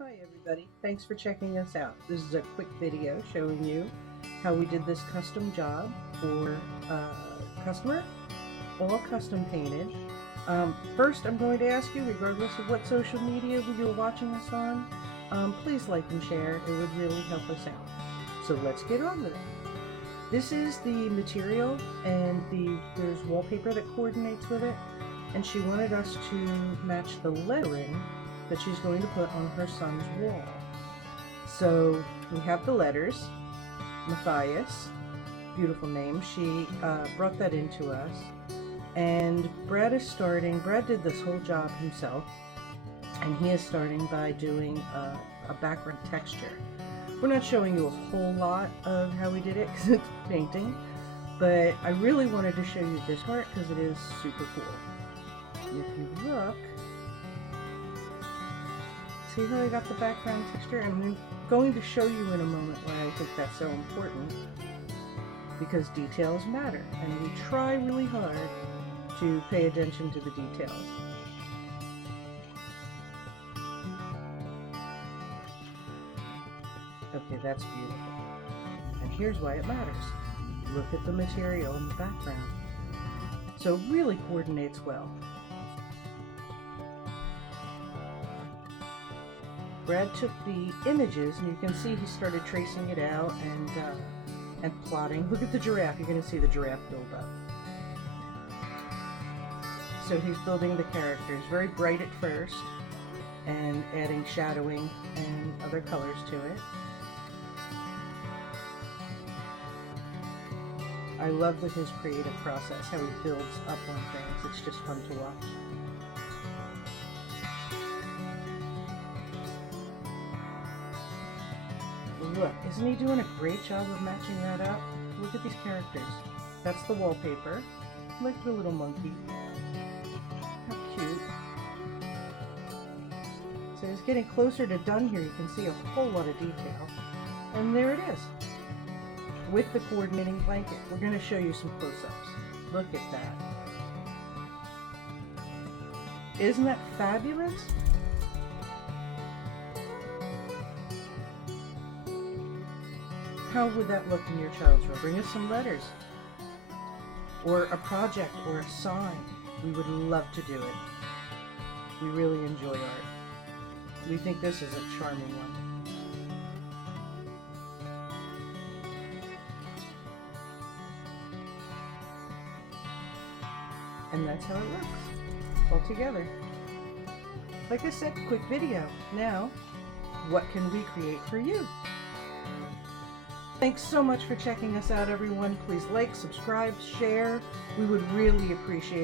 Hi everybody, thanks for checking us out. This is a quick video showing you how we did this custom job for a customer, all custom painted. First I'm going to ask you, regardless of what social media you're watching us on, please like and share. It would really help us out. So let's get on with it. This is the material, and there's wallpaper that coordinates with it, and she wanted us to match the lettering that she's going to put on her son's wall. So we have the letters, Matthias, beautiful name. She brought that into us, and Brad did this whole job himself, and he is starting by doing a background texture. We're not showing you a whole lot of how we did it because it's painting, but I really wanted to show you this part because it is super cool. If you look, see how I got the background texture? I'm going to show you in a moment why I think that's so important, because details matter, and we try really hard to pay attention to the details. Okay, that's beautiful. And here's why it matters. Look at the material in the background. So it really coordinates well. Brad took the images, and you can see he started tracing it out and plotting. Look at the giraffe. You're going to see the giraffe build up. So he's building the characters, very bright at first, and adding shadowing and other colors to it. I love with his creative process how he builds up on things. It's just fun to watch. Look, isn't he doing a great job of matching that up? Look at these characters. That's the wallpaper. Like the little monkey. How cute. So he's getting closer to done here. You can see a whole lot of detail. And there it is. With the coordinating blanket. We're going to show you some close-ups. Look at that. Isn't that fabulous? How would that look in your child's room? Bring us some letters, or a project, or a sign. We would love to do it. We really enjoy art. We think this is a charming one. And that's how it looks, all together. Like I said, quick video. Now, what can we create for you? Thanks so much for checking us out, everyone. Please like, subscribe, share. We would really appreciate it.